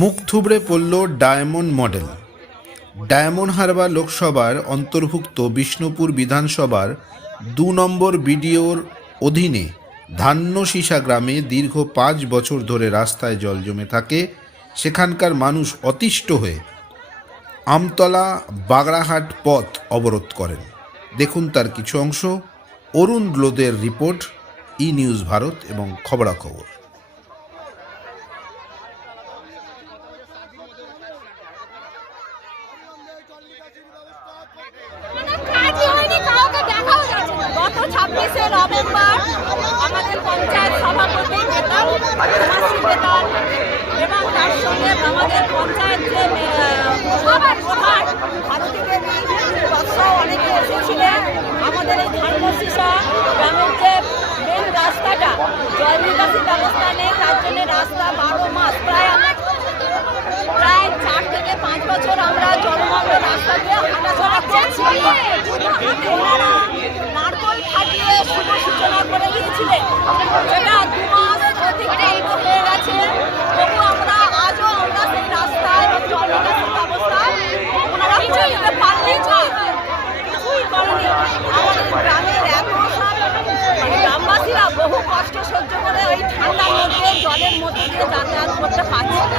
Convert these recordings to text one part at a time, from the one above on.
মুখ থুবড়ে পড়ল ডায়মন্ড মডেল। ডায়মন্ড হারবার লোকসভার অন্তর্ভুক্ত বিষ্ণুপুর বিধানসভার ২ নম্বর বিডিওর অধীনে ধান্যশিসা গ্রামে দীর্ঘ ৫ বছর ধরে রাস্তায় জল জমে থাকে। সেখানকার মানুষ অতিষ্ঠ হয়ে আমতলা বাগড়াহাট পথ অবরোধ করেন। দেখুন তার কিছু অংশ। অরুণ লোদের রিপোর্ট, ই নিউজ ভারত এবং খবরাখবর। গত 26শে নভেম্বর আমাদের পঞ্চায়েত সভাপতি বেতন এবং তার সঙ্গে আমাদের পঞ্চায়েত যে প্রধান ভারতী দেবী অনেকে এসেছিলেন। আমাদের এই ধান্যশিসা গ্রামের যে মেন রাস্তাটা জল নিকাশি ব্যবস্থা নেই, তার জন্য রাস্তা 12 মাস প্রায় 4 থেকে 5 বছর আমরা জলমগ্ন রাস্তা দিয়ে হাঁটাচলা করছি। ওনারা নারকল ফাটিয়ে শুভ সূচনা করে দিয়েছিলেন, যেটা 2 মাস অতিক্রান্ত হয়ে গেছে। তবু আমরা আজও সেই রাস্তা এবং জল নিকাশি ব্যবস্থা ওনারা করে দিতে পারলেন না, কিছুই করেনি। আমাদের গ্রামের গ্রামবাসীরা বহু কষ্ট সহ্য করে ওই ঠান্ডার মধ্যে জলের মধ্যে দিয়ে যাতায়াত করতে পারছে না।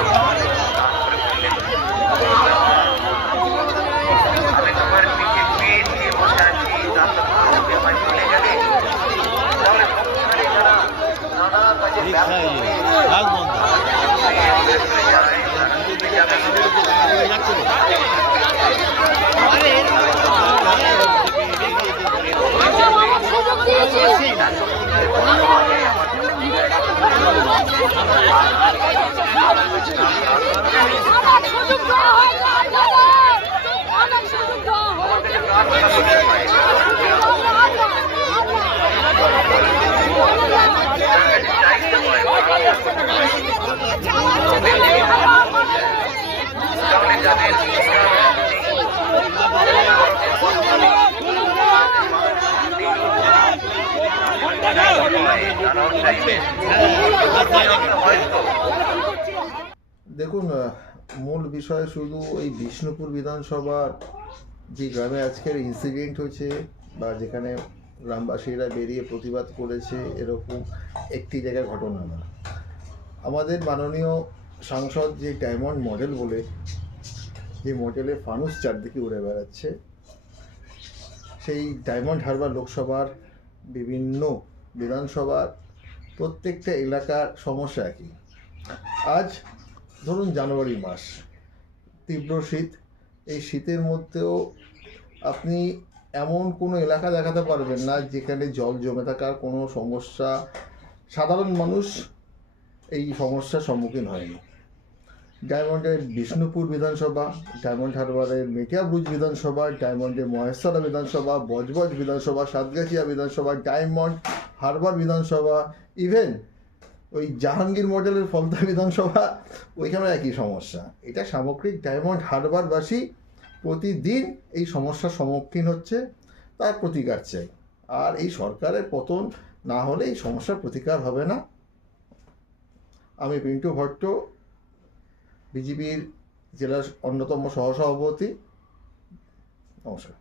দেখুন, মূল বিষয় শুধু এই বিষ্ণুপুর বিধানসভার যে গ্রামে আজকের ইনসিডেন্ট হয়েছে বা যেখানে গ্রামবাসীরা বেরিয়ে প্রতিবাদ করেছে, এরকম একটি জায়গার ঘটনা না। আমাদের মাননীয় সাংসদ যে ডায়মন্ড মডেল বলে যে মডেলে ফানুস চারদিকে উড়ে বেড়াচ্ছে, সেই ডায়মন্ড হারবার লোকসভার বিভিন্ন বিধানসভার প্রত্যেকটা এলাকার সমস্যা একই। আজ ধরুন জানুয়ারি মাস, তীব্র শীত। এই শীতের মধ্যেও আপনি এমন কোনো এলাকা দেখাতে পারবেন না যেখানে জল জমে থাকার কোনো সমস্যা, সাধারণ মানুষ এই সমস্যার সম্মুখীন হয়নি। ডায়মন্ডের বিষ্ণুপুর বিধানসভা, ডায়মন্ড হারবারের মেটিয়াব্রুজ বিধানসভা, ডায়মন্ডের মহেশ্বরা বিধানসভা, বজবজ বিধানসভা, সাতগাছিয়া বিধানসভা, ডায়মন্ড হারবার বিধানসভা, ইভেন ওই জাহাঙ্গীর মডেলের ফলতা বিধানসভা, ওইখানে একই সমস্যা। এটা সামগ্রিক ডায়মন্ড হারবারবাসী প্রতিদিন এই সমস্যার সম্মুখীন হচ্ছে, তার প্রতিকার চাই। আর এই সরকারের পতন না হলে এই সমস্যার প্রতিকার হবে না। আমি পিন্টু ভট্ট, বিজেপির জেলার অন্যতম সহসভাপতি। নমস্কার।